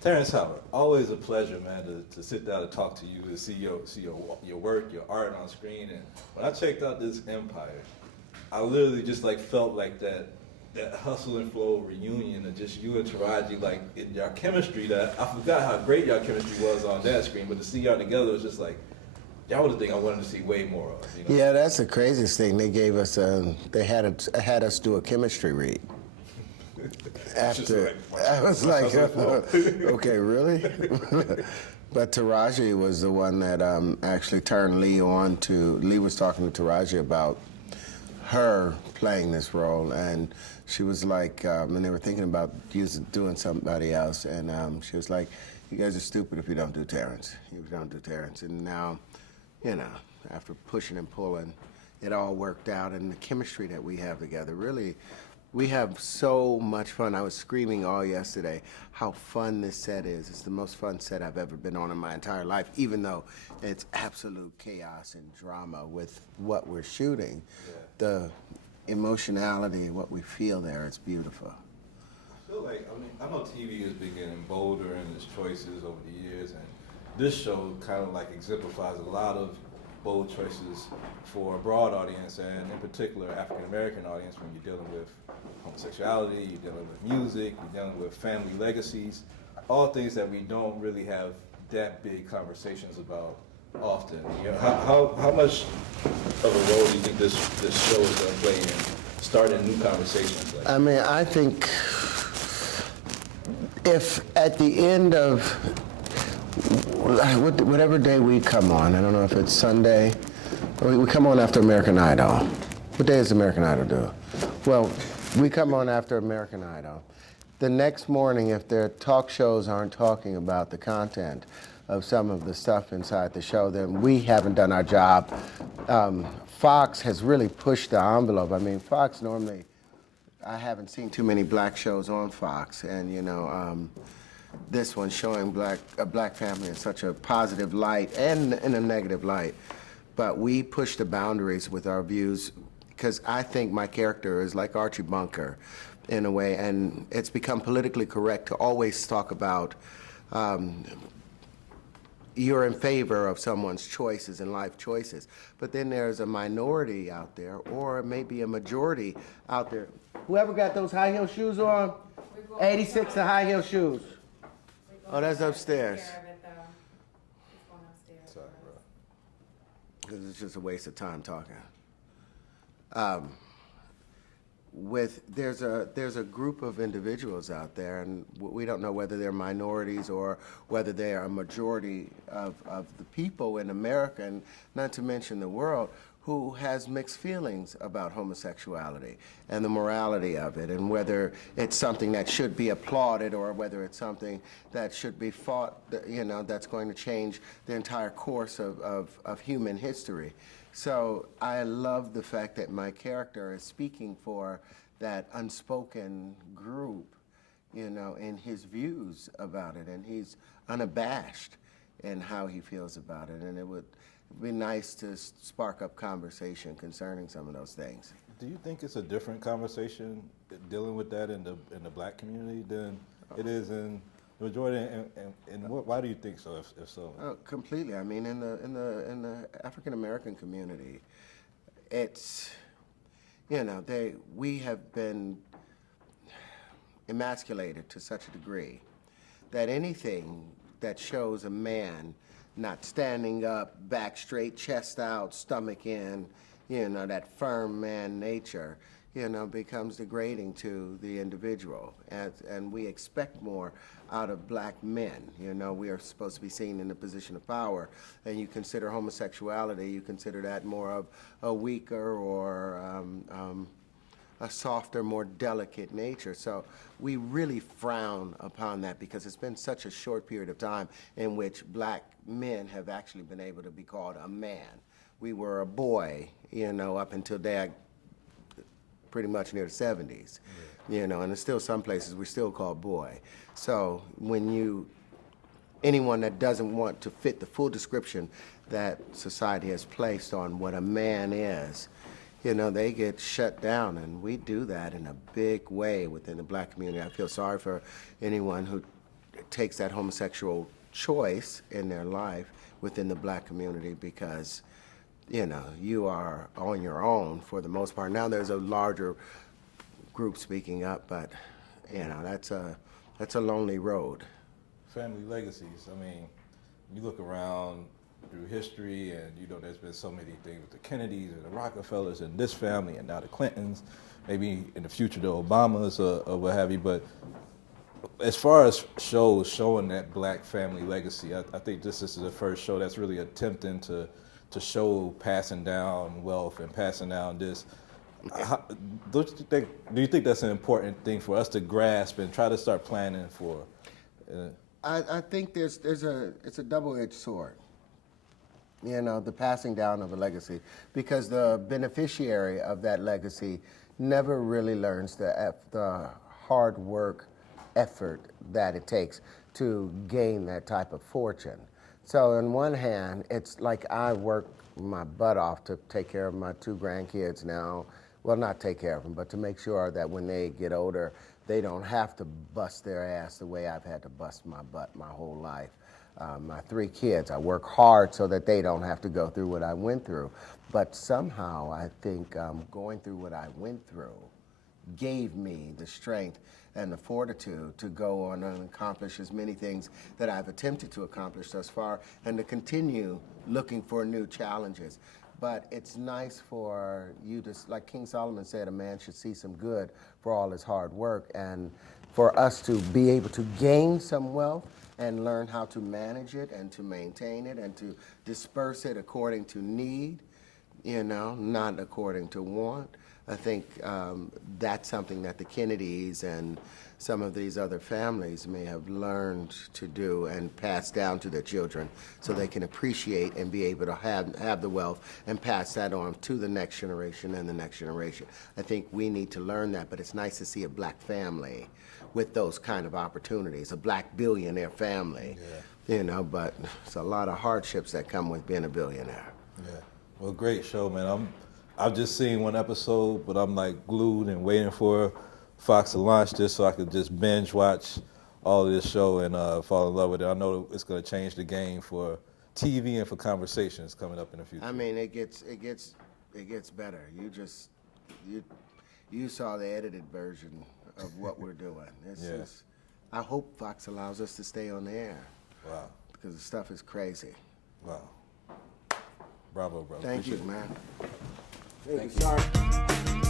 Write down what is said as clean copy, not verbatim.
Terrence Howard, always a pleasure, man, to sit down and talk to you, to see your work, your art on screen. And when I checked out this Empire, I literally just like felt like that hustle and flow reunion of just you and Taraji, like in your chemistry. That I forgot how great your chemistry was on that screen, but to see y'all together was just like y'all was the thing I wanted to see way more of. You know? Yeah, that's the craziest thing. They gave us had us do a chemistry read. After I was like, okay, really? But Taraji was the one that actually turned Lee on to. Lee was talking to Taraji about her playing this role, and she was like, and they were thinking about doing somebody else, and she was like, "You guys are stupid if you don't do Terrence. If you don't do Terrence." And now, you know, after pushing and pulling, it all worked out, and the chemistry that we have together really. We have so much fun. I was screaming all yesterday how fun this set is. It's the most fun set I've ever been on in my entire life, even though it's absolute chaos and drama with what we're shooting. Yeah. The emotionality, what we feel there, it's beautiful. I feel like, I know TV has been getting bolder in its choices over the years, and this show kind of like exemplifies a lot of bold choices for a broad audience, and in particular African American audience, when you're dealing with homosexuality, you're dealing with music, you're dealing with family legacies, all things that we don't really have that big conversations about often. You know, how much of a role do you think this show is going to play in starting new conversations? Like I mean, I think if at the end of whatever day we come on, I don't know if it's Sunday, or we come on after American Idol. What day does American Idol do? Well, we come on after American Idol. The next morning, if their talk shows aren't talking about the content of some of the stuff inside the show, then we haven't done our job. Fox has really pushed the envelope. I mean, Fox normally, I haven't seen too many black shows on Fox, and you know, this one showing a black family in such a positive light and in a negative light. But we push the boundaries with our views, because I think my character is like Archie Bunker in a way, and it's become politically correct to always talk about you're in favor of someone's choices and life choices. But then there's a minority out there, or maybe a majority out there. Whoever got those high heel shoes on? 86 the high heel shoes. Oh, that's upstairs. sorry, bro. Because it's just a waste of time talking. There's a group of individuals out there, and we don't know whether they're minorities or whether they are a majority of the people in America, and not to mention the world, who has mixed feelings about homosexuality and the morality of it, and whether it's something that should be applauded or whether it's something that should be fought, you know, that's going to change the entire course of human history. So I love the fact that my character is speaking for that unspoken group, you know, in his views about it, and he's unabashed in how he feels about it, and it would be nice to spark up conversation concerning some of those things. Do you think it's a different conversation dealing with that in the black community than it is in the majority? And why do you think so? If so, Completely. I mean, in the African American community, it's, you know, we have been emasculated to such a degree that anything that shows a man not standing up, back straight, chest out, stomach in, you know, that firm man nature, you know, becomes degrading to the individual. And we expect more out of black men. You know, we are supposed to be seen in a position of power. And you consider homosexuality, you consider that more of a weaker or a softer, more delicate nature. So we really frown upon that because it's been such a short period of time in which black men have actually been able to be called a man. We were a boy, you know, up until pretty much near the 70s, you know, and there's still some places we're still called boy. So when anyone that doesn't want to fit the full description that society has placed on what a man is, you know, they get shut down, and we do that in a big way within the black community. I feel sorry for anyone who takes that homosexual choice in their life within the black community, because you are on your own for the most part. Now there's a larger group speaking up, but that's a lonely road. Family legacies. I mean, you look around through history, and there's been so many things with the Kennedys and the Rockefellers and this family, and now the Clintons. Maybe in the future the Obamas or what have you. But as far as shows showing that black family legacy, I think this is the first show that's really attempting to show passing down wealth and passing down this. Do you think that's an important thing for us to grasp and try to start planning for? I think it's a double-edged sword. The passing down of a legacy, because the beneficiary of that legacy never really learns the hard work, effort that it takes to gain that type of fortune. So on one hand, it's like I work my butt off to take care of my 2 grandkids now. Well, not take care of them, but to make sure that when they get older, they don't have to bust their ass the way I've had to bust my butt my whole life. My 3 kids, I work hard so that they don't have to go through what I went through. But somehow I think going through what I went through gave me the strength and the fortitude to go on and accomplish as many things that I've attempted to accomplish thus far, and to continue looking for new challenges. But it's nice for you to, like King Solomon said, a man should see some good for all his hard work, and for us to be able to gain some wealth and learn how to manage it and to maintain it and to disperse it according to need, not according to want. I think that's something that the Kennedys and some of these other families may have learned to do and pass down to their children, so they can appreciate and be able to have the wealth and pass that on to the next generation and the next generation. I think we need to learn that, but it's nice to see a black family with those kind of opportunities, a black billionaire family. Yeah. But it's a lot of hardships that come with being a billionaire. Yeah. Well, great show, man. I've just seen 1 episode, but I'm like glued and waiting for Fox to launch this so I could just binge watch all of this show and fall in love with it. I know it's going to change the game for TV and for conversations coming up in the future. I mean, it gets better. You saw the edited version of what we're doing. I hope Fox allows us to stay on the air. Wow. Because the stuff is crazy. Wow. Bravo, brother. Thank you, Appreciate it. man. Thank you.